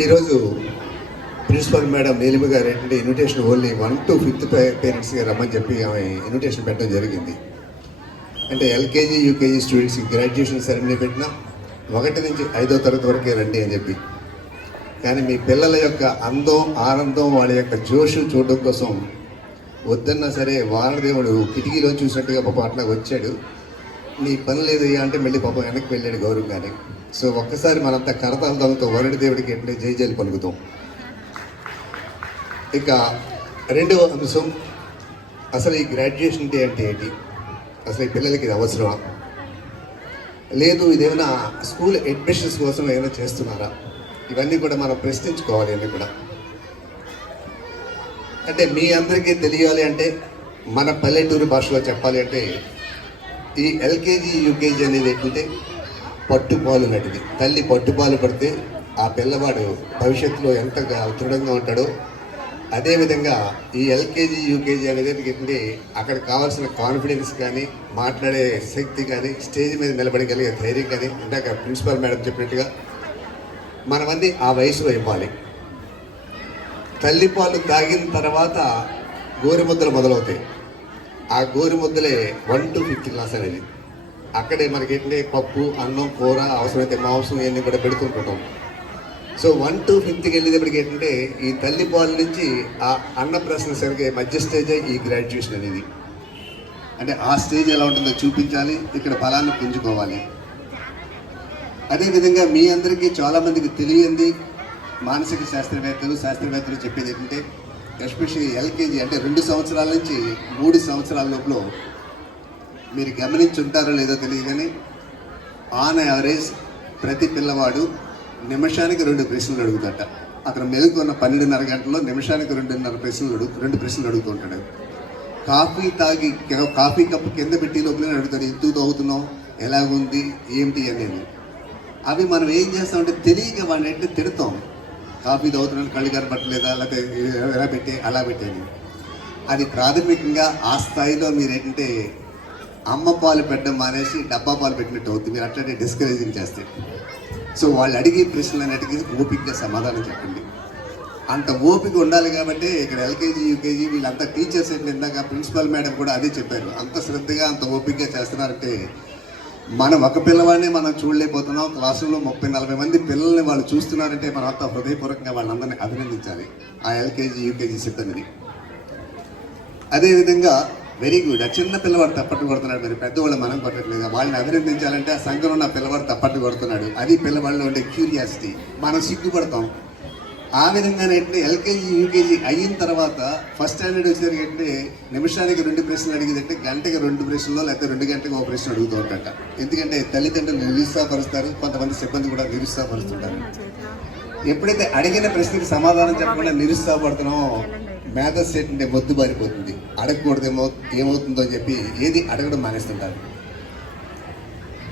ఈరోజు principal madam Neelima గారు ఏంటంటే ఇన్విటేషన్ ఓన్లీ 1 to 5th పేరెంట్స్కి రమ్మని చెప్పి ఆమె ఇన్విటేషన్ పెట్టడం జరిగింది. అంటే ఎల్కేజీ యూకేజీ స్టూడెంట్స్కి గ్రాడ్యుయేషన్ సెరమనీ పెట్టినా 1 నుంచి 5వ తరగతి వరకే రండి అని చెప్పి. కానీ మీ పిల్లల యొక్క అందం ఆనందం వాళ్ళ యొక్క జోషు చూడడం కోసం వద్దన్నా సరే వానదేవుడు కిటికీలో చూసినట్టుగా పాప అట్లా వచ్చాడు. నీ పని లేదయ్యా అంటే మళ్ళీ పాపం వెనక్కి వెళ్ళాడు గౌరవంగానే. సో ఒక్కసారి మనంతా కరతాల దొంగతో వరుడి దేవుడికి ఎట్లే జై జైలు పలుకుతాం. ఇక రెండవ అంశం, అసలు ఈ గ్రాడ్యుయేషన్ డే అంటే ఏంటి, అసలు ఈ పిల్లలకి ఇది అవసరమా, లేదు ఇదేమైనా స్కూల్ అడ్మిషన్స్ కోసం ఏమైనా చేస్తున్నారా, ఇవన్నీ కూడా మనం ప్రశ్నించుకోవాలి. అన్నీ కూడా అంటే మీ అందరికీ తెలియాలి అంటే మన పల్లెటూరు భాషలో చెప్పాలి అంటే ఈ ఎల్కేజీ యూకేజీ అనేది ఏంటంటే పట్టుపాలు నటిది. తల్లి పట్టుపాలు పడితే ఆ పిల్లవాడు భవిష్యత్తులో ఎంతగా దృఢంగా ఉంటాడో అదేవిధంగా ఈ ఎల్కేజీ యూకేజీ అనేది ఏంటంటే అక్కడ కావాల్సిన కాన్ఫిడెన్స్ కానీ మాట్లాడే శక్తి కానీ స్టేజ్ మీద నిలబడగలిగే ధైర్యం కానీ ఇందాక ప్రిన్సిపల్ మేడం చెప్పినట్టుగా మనమన్నీ ఆ వయసులో ఇవ్వాలి. తల్లిపాలు తాగిన తర్వాత గోరుముద్దలు మొదలవుతాయి. ఆ గోరుముద్దలే 1 to 5th క్లాస్ అనేది. అక్కడే మనకి ఏంటంటే పప్పు అన్నం కూర అవసరమైతే మాంసం ఇవన్నీ కూడా పెడుతుంటాం. సో 1 to 5th వెళ్ళేటప్పటికి ఏంటంటే ఈ తల్లిపాలు నుంచి ఆ అన్నప్రాసన సరిగే మధ్య స్టేజే ఈ గ్రాడ్యుయేషన్ అనేది. అంటే ఆ స్టేజ్ ఎలా ఉంటుందో చూపించాలి, ఇక్కడ ఫలాన్ని పుంజుకోవాలి. అదేవిధంగా మీ అందరికీ చాలామందికి తెలియంది మానసిక శాస్త్రవేత్తలు చెప్పేది ఏంటంటే ఎస్పెషల్లీ ఎల్కేజీ అంటే 2 సంవత్సరాల నుంచి 3 సంవత్సరాల లోపల మీరు గమనించుంటారో లేదో తెలియదు కానీ ఆన్ యావరేజ్ ప్రతి పిల్లవాడు నిమిషానికి 2 ప్రశ్నలు అడుగుతాట. అతను మెలుగుతున్న 12:30 గంటల్లో నిమిషానికి 2 ప్రశ్నలు అడుగుతుంటాడు. కాఫీ తాగి కాఫీ కప్పు కింద పెట్టి లోపలనే అడుగుతాడు, ఎందుకు తాగుతున్నావు, ఎలాగుంది, ఏమిటి అనేది. అవి మనం ఏం చేస్తామంటే తెలియక వాడిని అంటే తిడతాం. కాఫీ తాగుతున్నాను, కళ్ళు కనపట్టలేదా, లేకపోతే ఎలా పెట్టి అలా పెట్టేది. అది ప్రాథమికంగా ఆ స్థాయిలో మీరు ఏంటంటే అమ్మ పాలు పెట్టడం మానేసి డబ్బా పాలు పెట్టినట్టు అవుతుంది. మీరు అట్లనే డిస్కరేజింగ్ చేస్తే. సో వాళ్ళు అడిగే ప్రశ్నలన్నిటికీ ఓపికగా సమాధానం చెప్పండి. అంత ఓపిక ఉండాలి కాబట్టి ఇక్కడ ఎల్కేజీ యూకేజీ వీళ్ళంతా టీచర్స్ ఏంటి, ఇందాక ప్రిన్సిపల్ మేడం కూడా అదే చెప్పారు, అంత శ్రద్ధగా అంత ఓపికగా చేస్తున్నారంటే మనం ఒక పిల్లవాడిని మనం చూడలేకపోతున్నాం. క్లాసులో 30-40 మంది పిల్లల్ని వాళ్ళు చూస్తున్నారంటే మనం అంతా హృదయపూర్వకంగా వాళ్ళందరినీ అభినందించాలి ఆ ఎల్కేజీ యూకేజీ సిబ్బందిని. అదేవిధంగా వెరీ గుడ్, ఆ చిన్న పిల్లవాడు తప్పట్టు కొడుతున్నాడు, మరి పెద్దవాళ్ళు మనం కొట్టట్లేదు. వాళ్ళని అభినందించాలంటే ఆ సంఘంలో ఉన్న పిల్లవాడు తప్పట్టు కొడుతున్నాడు, అది పిల్లవాళ్ళలో ఉండే క్యూరియాసిటీ. మనం సిగ్గుపడతాం. ఆ విధంగానే ఎల్కేజీ యూకేజీ అయిన తర్వాత ఫస్ట్ స్టాండర్డ్ వచ్చేసరికి అంటే నిమిషానికి 2 ప్రశ్నలు అడిగేదంటే గంటకి 2 ప్రశ్నలు లేకపోతే 2 గంటలకు 1 ప్రశ్న అడుగుతూ ఉంటాట. ఎందుకంటే తల్లిదండ్రులు నిరుత్సాహపరుస్తారు, కొంతమంది సిబ్బంది కూడా నిరుత్సాహపరుస్తుంటారు. ఎప్పుడైతే అడిగిన ప్రశ్నకి సమాధానం చెప్పకుండా నిరుత్సాహపడుతున్నామో మేధస్సు ఏంటంటే మొద్దు బారిపోతుంది. అడగకూడదేమో ఏమవుతుందో అని చెప్పి ఏది అడగడం మానేస్తుంటారు.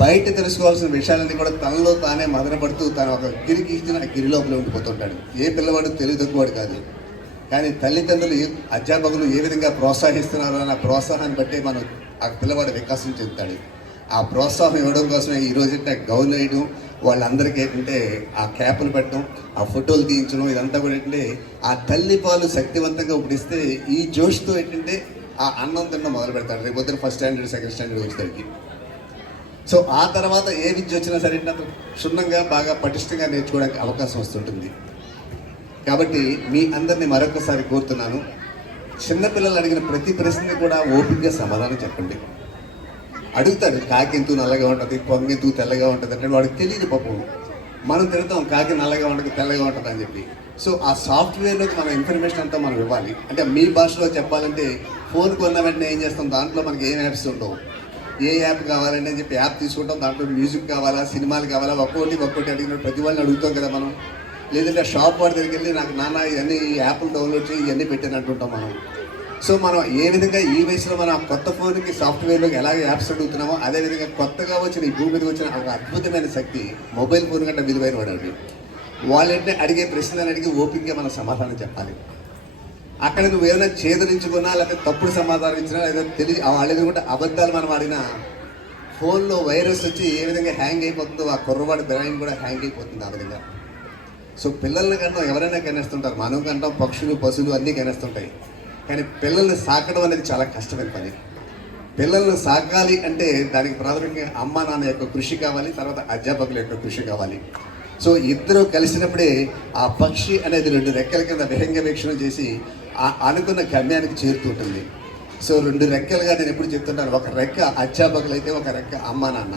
బయట తెలుసుకోవాల్సిన విషయాలన్నీ కూడా తనలో తానే మదనపడుతూ తను ఒక గిరికి ఇచ్చిన గిరి లోపల ఉండిపోతుంటాడు. ఏ పిల్లవాడు తెలివి తక్కువవాడు కాదు, కానీ తల్లిదండ్రులు అధ్యాపకులు ఏ విధంగా ప్రోత్సహిస్తున్నారో అన్న ప్రోత్సాహాన్ని బట్టే మనం ఆ పిల్లవాడు వికాసం చెందుతాడు. ఆ ప్రోత్సాహం ఇవ్వడం కోసమే ఈరోజు అంటే గౌన్ వేయడం, వాళ్ళందరికీ ఏంటంటే ఆ క్యాపులు పెట్టడం, ఆ ఫోటోలు తీయించడం, ఇదంతా కూడా ఏంటంటే ఆ తల్లి పాలు శక్తివంతంగా ఉపడిస్తే ఈ జోష్తో ఏంటంటే ఆ అన్నం తినడం మొదలు పెడతాడు రేపు పొద్దున 1st స్టాండర్డ్ 2nd స్టాండర్డ్ వచ్చేసరికి. సో ఆ తర్వాత ఏ విద్య వచ్చినా సరే క్షుణ్ణంగా బాగా పటిష్టంగా నేర్చుకోవడానికి అవకాశం వస్తుంటుంది. కాబట్టి మీ అందరినీ మరొకసారి కోరుతున్నాను, చిన్నపిల్లలు అడిగిన ప్రతి ప్రశ్నని కూడా ఓపికగా సమాధానం చెప్పండి. అడుగుతాడు కాకి ఎందుకు నల్లగా ఉంటుంది, పొంగ ఎందుకు తెల్లగా ఉంటుంది అంటే వాడికి తెలియదు పాపం. మనం తిడతాం కాకి నల్లగా ఉంటుంది తెల్లగా ఉంటుంది అని చెప్పి. సో ఆ సాఫ్ట్వేర్లోకి మన ఇన్ఫర్మేషన్ అంతా మనం ఇవ్వాలి. అంటే మీ భాషలో చెప్పాలంటే ఫోన్ కొన్న వెంటనే ఏం చేస్తాం, దాంట్లో మనకి ఏం యాప్స్ ఉండవు. ఏ యాప్ కావాలండి అని చెప్పి యాప్ తీసుకుంటాం, దాంట్లో మ్యూజిక్ కావాలా, సినిమాలు కావాలా, ఒక్కొక్కటి అడిగిన ప్రతి వాళ్ళని అడుగుతాం కదా మనం. లేదంటే షాప్ వాడి దగ్గరికి వెళ్ళి నాకు నాన్న ఇవన్నీ యాప్లు డౌన్లోడ్ చేయి ఇవన్నీ పెట్టాను అంటుంటాం మనం. సో మనం ఏ విధంగా ఈ వయసులో మనం కొత్త ఫోన్కి సాఫ్ట్వేర్లోకి ఎలాగ యాప్స్ అడుగుతున్నామో అదేవిధంగా కొత్తగా వచ్చిన ఈ భూమి మీదకి వచ్చిన ఒక అద్భుతమైన శక్తి మొబైల్ ఫోన్ కంటే విలువైన వాడు. వాళ్ళంటే అడిగే ప్రశ్నలు అడిగి ఓపికగా మనం సమాధానం చెప్పాలి. అక్కడ నువ్వు ఏమైనా చేదరించుకున్నా లేకపోతే తప్పుడు సమాధానం ఇచ్చినా లేదా వాళ్ళు కూడా అబద్ధాలు మనం ఆడినా ఫోన్లో వైరస్ వచ్చి ఏ విధంగా హ్యాంగ్ అయిపోతుందో ఆ కుర్రవాడి బ్రెయిన్ కూడా హ్యాంగ్ అయిపోతుంది ఆ విధంగా. సో పిల్లల్ని కంటాం ఎవరైనా కనేస్తుంటారు, మనం కంటాం, పక్షులు పశువులు అన్నీ కనేస్తుంటాయి. కానీ పిల్లల్ని సాకడం అనేది చాలా కష్టమైన పని. పిల్లల్ని సాకాలి అంటే దానికి ప్రాథమికంగా అమ్మ నాన్న యొక్క కృషి కావాలి, తర్వాత అధ్యాపకుల యొక్క కృషి కావాలి. సో ఇద్దరు కలిసినప్పుడే ఆ పక్షి అనేది 2 రెక్కల కింద విహంగ వీక్షణం చేసి అనుకున్న గమ్యానికి చేరుతుంటుంది. సో 2 రెక్కలుగా నేను ఎప్పుడు చెప్తుంటాను, ఒక రెక్క అధ్యాపకులు అయితే ఒక రెక్క అమ్మ నాన్న,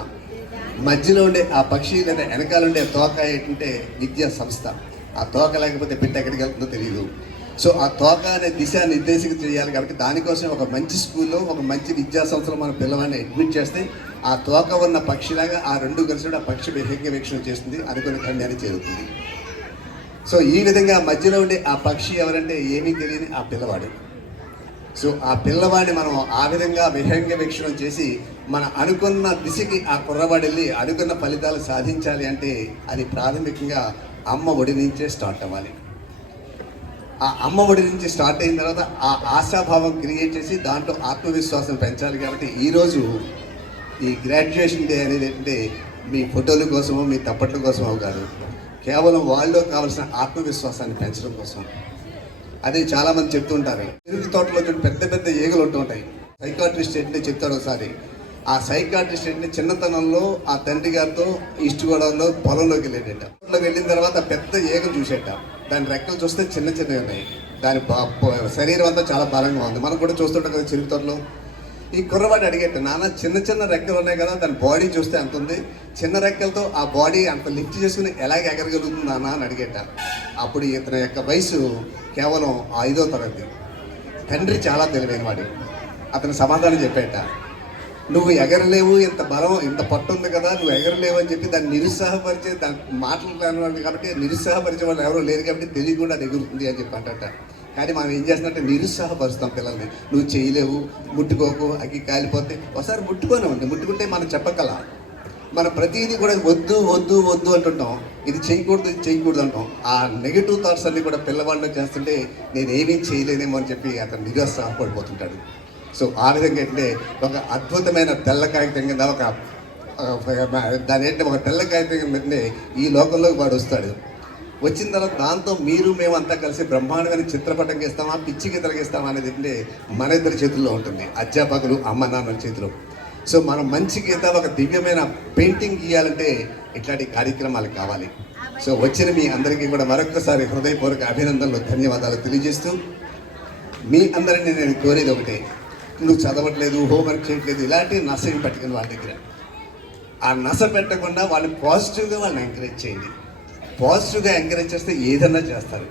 మధ్యలో ఉండే ఆ పక్షి లేదా వెనకాల ఉండే తోక ఏంటంటే విద్యా సంస్థ. ఆ తోక లేకపోతే పిట్ట ఎక్కడికి వెళ్తుందో తెలియదు. సో ఆ తోక అనే దిశ నిర్దేశిక చేయాలి కాబట్టి దానికోసం ఒక మంచి స్కూల్లో ఒక మంచి విద్యా సంస్థలో మన పిల్లవాడిని అడ్మిట్ చేస్తే ఆ తోక ఉన్న పక్షిలాగా ఆ 2 కలిసి ఆ పక్షి విహంగ వీక్షణ చేస్తుంది, అనుకున్న గమ్యాన్ని చేరుతుంది. సో ఈ విధంగా మధ్యలో ఉండే ఆ పక్షి ఎవరంటే ఏమీ తెలియని ఆ పిల్లవాడు. సో ఆ పిల్లవాడిని మనం ఆ విధంగా విహంగ వీక్షణం చేసి మన అనుకున్న దిశకి ఆ కుర్రవాడు వెళ్ళి అనుకున్న ఫలితాలు సాధించాలి అంటే అది ప్రాథమికంగా అమ్మ ఒడి నుంచే స్టార్ట్ అవ్వాలి. ఆ అమ్మ ఒడి నుంచి స్టార్ట్ అయిన తర్వాత ఆ ఆశాభావం క్రియేట్ చేసి దాంట్లో ఆత్మవిశ్వాసం పెంచాలి. కాబట్టి ఈరోజు ఈ గ్రాడ్యుయేషన్ డే అనేది ఏంటంటే మీ ఫోటోల కోసమో మీ తప్పట్ల కోసమో కాదు, కేవలం వాళ్ళలో కావాల్సిన ఆత్మవిశ్వాసాన్ని పెంచడం కోసం. అదే చాలామంది చెప్తుంటారు, పెరుగు తోటలో పెద్ద పెద్ద ఏగలు ఉంటుంటాయి. సైకాట్రిస్ట్ ఏంటంటే చెప్తాడు ఒకసారి, ఆ సైకాట్రిస్ట్ ఏంటంటే చిన్నతనంలో ఆ తండ్రి గారితో ఈస్ట్ గోదావరిలో పొలంలోకి వెళ్ళేట. పొలంలోకి వెళ్ళిన తర్వాత పెద్ద ఏగలు చూసేట, దాని రెక్కలు చూస్తే చిన్న చిన్నవి ఉన్నాయి, దాని శరీరం అంతా చాలా బలంగా ఉంది. మనం కూడా చూస్తుంటాం కదా చెరుకు తోటలో. ఈ కుర్రవాడు అడిగేట, నాన్న చిన్న చిన్న రెక్కలు ఉన్నాయి కదా, దాని బాడీ చూస్తే ఎంత ఉంది, చిన్న రెక్కలతో ఆ బాడీ అంత లిఫ్ట్ చేసుకుని ఎలాగ ఎగరగలుగుతుంది నాన్న అని అడిగేట. అప్పుడు ఇతని యొక్క వయసు కేవలం 5వ తరగతి. తండ్రి చాలా తెలివైన వాడు. అతను సమాధానం చెప్పేట, నువ్వు ఎగరలేవు, ఇంత బలం ఇంత పట్టు ఉంది కదా, నువ్వు ఎగరలేవు అని చెప్పి దాన్ని నిరుత్సాహపరిచే, దాని మాటలు రానివాళ్ళు కాబట్టి నిరుత్సాహపరిచే వాళ్ళు ఎవరో లేరు కాబట్టి తెలియకుండా అది ఎగురుతుంది అని చెప్పి అంటట. కానీ మనం ఏం చేస్తున్నట్టే నిరుత్సాహపరుస్తాం పిల్లల్ని, నువ్వు చేయలేవు, ముట్టుకోకు, అగ్గి కాలిపోతే. ఒకసారి ముట్టుకొని ఉంది, ముట్టుకుంటే మనం చెప్పగల. మన ప్రతిదీ కూడా వద్దు వద్దు వద్దు అంటుంటాం, ఇది చేయకూడదు ఇది చేయకూడదు అంటాం. ఆ నెగిటివ్ థాట్స్ అన్నీ కూడా పిల్లవాళ్ళు చేస్తుంటే నేను ఏమీ చేయలేనేమో అని చెప్పి అతను నిరుత్సాహపడిపోతుంటాడు. సో ఆ విధంగా ఏంటంటే ఒక అద్భుతమైన తెల్ల కాగితం కింద దాని ఏంటంటే ఒక తెల్ల కాగితం కింద ఈ లోకంలోకి వాడు వస్తాడు. వచ్చిన తర్వాత దాంతో మీరు మేమంతా కలిసి బ్రహ్మాండమైన చిత్రపటం గీస్తామా, పిచ్చి గీతలు గీస్తామా అనేది ఏంటంటే మన ఇద్దరి చేతుల్లో ఉంటుంది, అధ్యాపకులు అమ్మ నాన్నల చేతిలో. సో మనం మంచి గీత ఒక దివ్యమైన పెయింటింగ్ గీయాలంటే ఇట్లాంటి కార్యక్రమాలు కావాలి. సో వచ్చిన మీ అందరికీ కూడా మరొకసారి హృదయపూర్వక అభినందనలు, ధన్యవాదాలు తెలియజేస్తూ మీ అందరినీ నేను కోరేది ఒకటే, నువ్వు చదవట్లేదు, హోంవర్క్ చేయట్లేదు, ఇలాంటి నశ పెట్టుకుని వాళ్ళ దగ్గర ఆ నశ పెట్టకుండా వాళ్ళని పాజిటివ్గా వాళ్ళని ఎంకరేజ్ చేయండి. పాజిటివ్గా ఎంకరేజ్ చేస్తే ఏదన్నా చేస్తారు.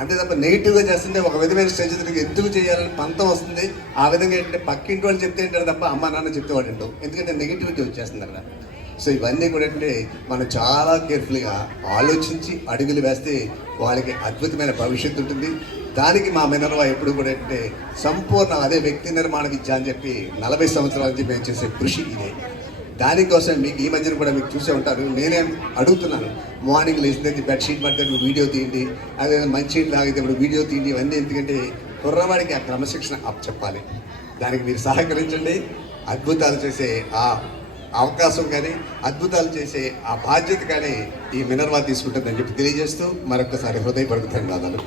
అంతే తప్ప నెగిటివ్గా చేస్తుంటే ఒక విధమైన స్టేజ్ దగ్గరికి ఎందుకు చేయాలని పంతం వస్తుంది. ఆ విధంగా ఏంటంటే పక్కింటి వాళ్ళు చెప్తే ఏంటారు తప్ప అమ్మ నాన్న చెప్తే వాడు ఏంటో, ఎందుకంటే నెగిటివిటీ వచ్చేస్తుంది కదా. సో ఇవన్నీ కూడా ఏంటంటే మనం చాలా కేర్ఫుల్గా ఆలోచించి అడుగులు వేస్తే వాళ్ళకి అద్భుతమైన భవిష్యత్తు ఉంటుంది. దానికి మా మినర్వా ఎప్పుడు కూడా ఏంటంటే సంపూర్ణ అదే వ్యక్తి నిర్మాణ విద్య అని చెప్పి 40 సంవత్సరాల నుంచి మేము చేసే కృషి ఇదే. దానికోసం మీకు ఈ మధ్యన కూడా మీకు చూసే ఉంటారు, నేనే అడుగుతున్నాను, మార్నింగ్ లేచిన బెడ్షీట్ పడితే ఇప్పుడు వీడియో తీయండి, అదే మంచి తాగితే ఇప్పుడు వీడియో తీయండి, ఇవన్నీ ఎందుకంటే కుర్రవాడికి ఆ క్రమశిక్షణ చెప్పాలి. దానికి మీరు సహకరించండి. అద్భుతాలు చేసే ఆ అవకాశం కానీ అద్భుతాలు చేసే ఆ బాధ్యత కానీ ఈ మినర్వా తీసుకుంటుందని చెప్పి తెలియజేస్తూ మరొకసారి హృదయపూర్వక ధన్యవాదాలు.